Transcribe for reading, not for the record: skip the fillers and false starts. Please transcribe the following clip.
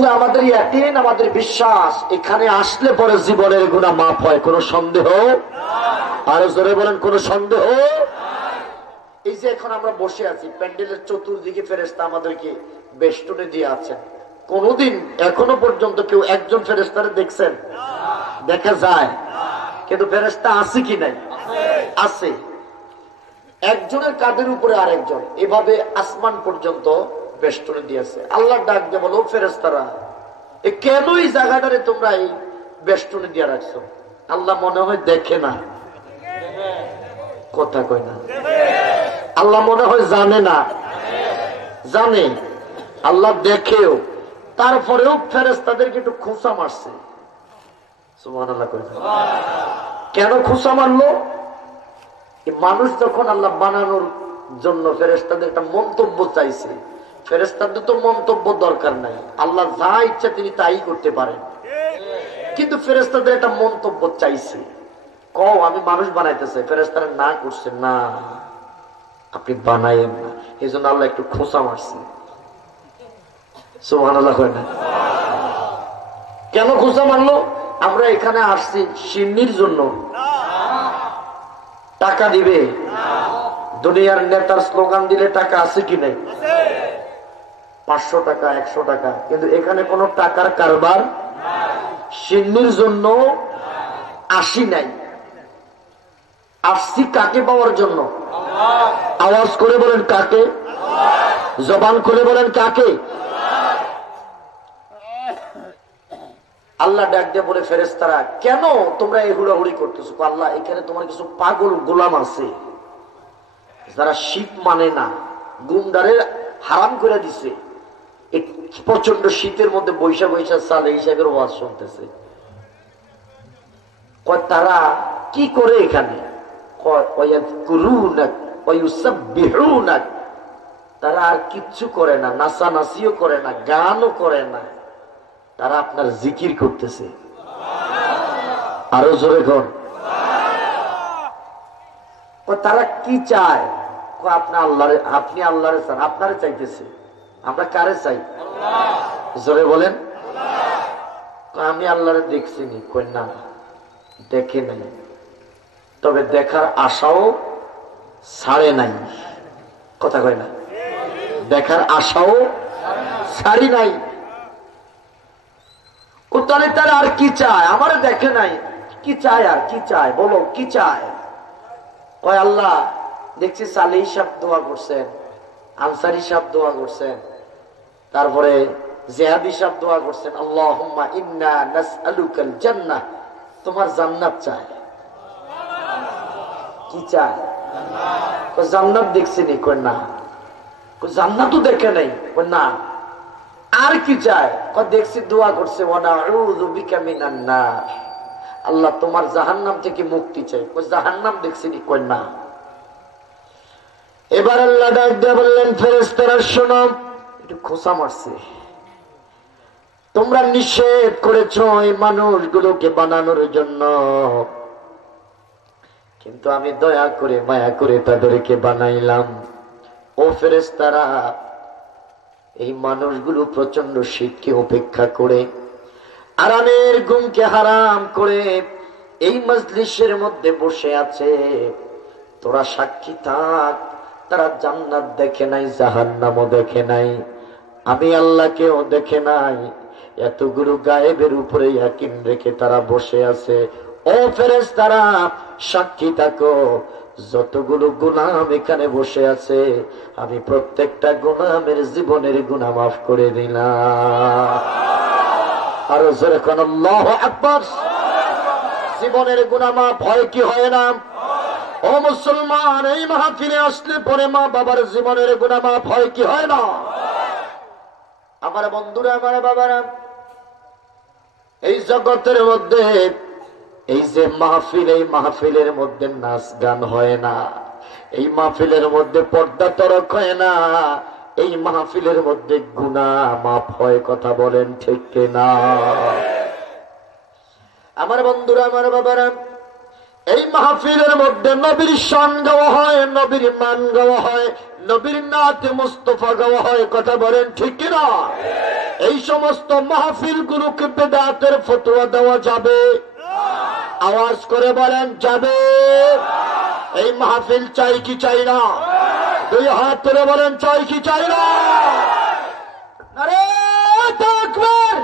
বন্ধুরা, আমাদের ইয়াকিন, আমাদের বিশ্বাস, এখানে আসলে পরে জীবনের গুনাহ মাফ হয়, কোনো সন্দেহ। আরো জোরে বলেন, কোনো সন্দেহ। এই যে এখন আমরা বসে আছি, প্যান্ডেলের চতুর্দিকে ফেরেশতা আমাদেরকে বেষ্টনে দিয়ে আছেন। কোনদিন এখনো পর্যন্ত কেউ একজন ফেরেশতারে দেখছেন? দেখা যায়, কিন্তু ফেরেশতা আছে কি নাই? আছে। একজনের কাঁধের উপরে আরেকজন, এভাবে আসমান পর্যন্ত বেষ্টনে দিয়েছে। আল্লাহ ডাক দিয়ে বলো, ফেরেশতারা কেন এই জায়গাটারে তোমরা এই বেষ্টনে দিয়ে রাখছো? আল্লাহ মনে হয় দেখে না, কথা কয় না। আল্লাহ মনে হয় জানে না, জানে। আল্লাহ দেখেও, তারপরেও ফেরেশতাদেরকে একটু খোঁচা মারছে। সুবহানাল্লাহ কয়। কেন খোঁচা মারলো? মানুষ যখন আল্লাহ বানানোর জন্য ফেরেশতাদের একটা মন্তব্য চাইছে, ফেরেশতাদের তো মন্তব্য দরকার নাই, আল্লাহ যা ইচ্ছা তিনি তাই করতে পারেন। কিন্তু ফেরেশতাদের একটা মন্তব্য চাইছে, কও আমি মানুষ বানাইতেছে। ফেরেশতারা না করছে, না আপনি বানাইেন না। এই জন্য আল্লাহ একটু খোঁচা মারছে। সুবহানাল্লাহ কয় না? কেন খোঁচা মারলো? আমরা এখানে আসছি সিন্নির জন্য। টাকা দিবে? দুনিয়ার নেতার স্লোগান দিলে টাকা আছে কি নাই? 500 টাকা, 100 টাকা, কিন্তু এখানে কোনো টাকার কারবার। সিন্নির জন্য আসি নাই, আসছি কাকে পাওয়ার জন্য? আওয়াজ করে বলেন কাকে? জবান করে বলেন কাকে? আল্লাহ ডাক দিয়ে বলে, ফেরেশতারা কেন তোমরা এই হুড়াহুড়ি করতেছো? আল্লাহ এখানে তোমার কিছু পাগল গোলাম আছে যারা শীত মানে না, গুমদারে হারাম করে দিছে। প্রচন্ড শীতের মধ্যে বৈশা বৈশা সালে হিসাবের ওয়াজ শুনতেছে। তারা কি করে এখানে? তারা আর কিচ্ছু করে না, নাচানাচিও করে না, গানও করে না, তারা আপনার জিকির করতেছে। আরো জোরে কর। তারা কি চায়? আপনি আল্লাহরে চান, আপনারে চাইতেছে। আমরা কারে চাই? জোরে বলেন। আমি আল্লাহরে দেখছি নি, কই না দেখে নাই, তবে দেখার আশাও ছাড়ে নাই, কথা কয় না? দেখার আশাও ছাড়ি নাই। ও তাহলে তারা আর কি চায়? আমারে দেখে নাই, কি চায়? আর কি চায় বলো, কি চায়? কয় আল্লাহ দেখছি সালেহী সাহেব দোয়া করছেন, আনসারী সাহেব দোয়া করছেন, তারপরে জিহাদি সাহেব দোয়া করছেন, আল্লাহুম্মা ইন্না নাসআলুকাল জান্নাহ, তোমার জান্নাত চায়। কি চায়? জান্নাত দেখছি নি, কই না। জান্নাতও দেখে নাই, কই না। আর কি চায়? দেখছি দোয়া করছে, ওয়া নাউযু বিকা মিনান নার, আল্লাহ তোমার জাহান্নাম থেকে মুক্তি চাই। জাহান্নাম দেখছি নি, কই না। এবার আল্লাহ ডাক দিয়ে বললেন, ফেরেশতারা শোনো, একটু খোঁচা মারছে। তোমরা নিষেধ করেছো এই মানুষগুলোকে বানানোর জন্য, কিন্তু আমি দয়া করে মায়া করে তাদেরকে বানাইলাম। ও ফেরেশতারা, এই মানুষগুলো প্রচন্ড শীতকে উপেক্ষা করে, আরামের ঘুমকে হারাম করে এই মজলিসের মধ্যে বসে আছে। তোরা সাক্ষী থাক, তারা জান্নাত দেখে নাই, জাহান্নামও দেখে নাই, আমি আল্লাহকেও দেখে নাই। এতগুলো গায়েবের উপরে ইয়াকিন রেখে তারা বসে আছে। ও ফেরেশতারা সাক্ষী থাকো, যতগুলো গোলাম এখানে বসে আছে, আমি প্রত্যেকটা গোলামের জীবনের গুনাহ মাফ করে দিলাম। আর জোরে কোন আল্লাহু আকবার। জীবনের গুনাহ মাফ হয় কি হয় না? ও মুসলমান, এই মাহফিলে আসলে পরে মা বাবার জীবনের গুনাহ মাফ হয় কি হয় না? আমার বন্ধুরা, আমার বাবারা, এই জগতের মধ্যে এই যে মাহফিল, এই মাহফিলের মধ্যে নাচ গান হয় না, এই মাহফিলের মধ্যে পর্দা তরক হয় না, এই মাহফিলের মধ্যে গুনাহ মাফ হয়। কথা বলেন ঠিক কিনা? আমার বন্ধুরা, আমার বাবারা, এই মাহফিলের মধ্যে নবীর শান গাওয়া হয়, নবীর মান গাওয়া হয়, নবীর নাতে মুস্তাফা গাওয়া হয়। কথা বলেন ঠিক কিনা? এই সমস্ত মাহফিলগুলোকে বেদাতের ফতোয়া দেওয়া যাবে? আওয়াজ করে বলেন যাবে। এই মাহফিল চাই কি চাই না? দুই হাত তুলে বলেন চাই কি চাই না? নারে তাকবীর,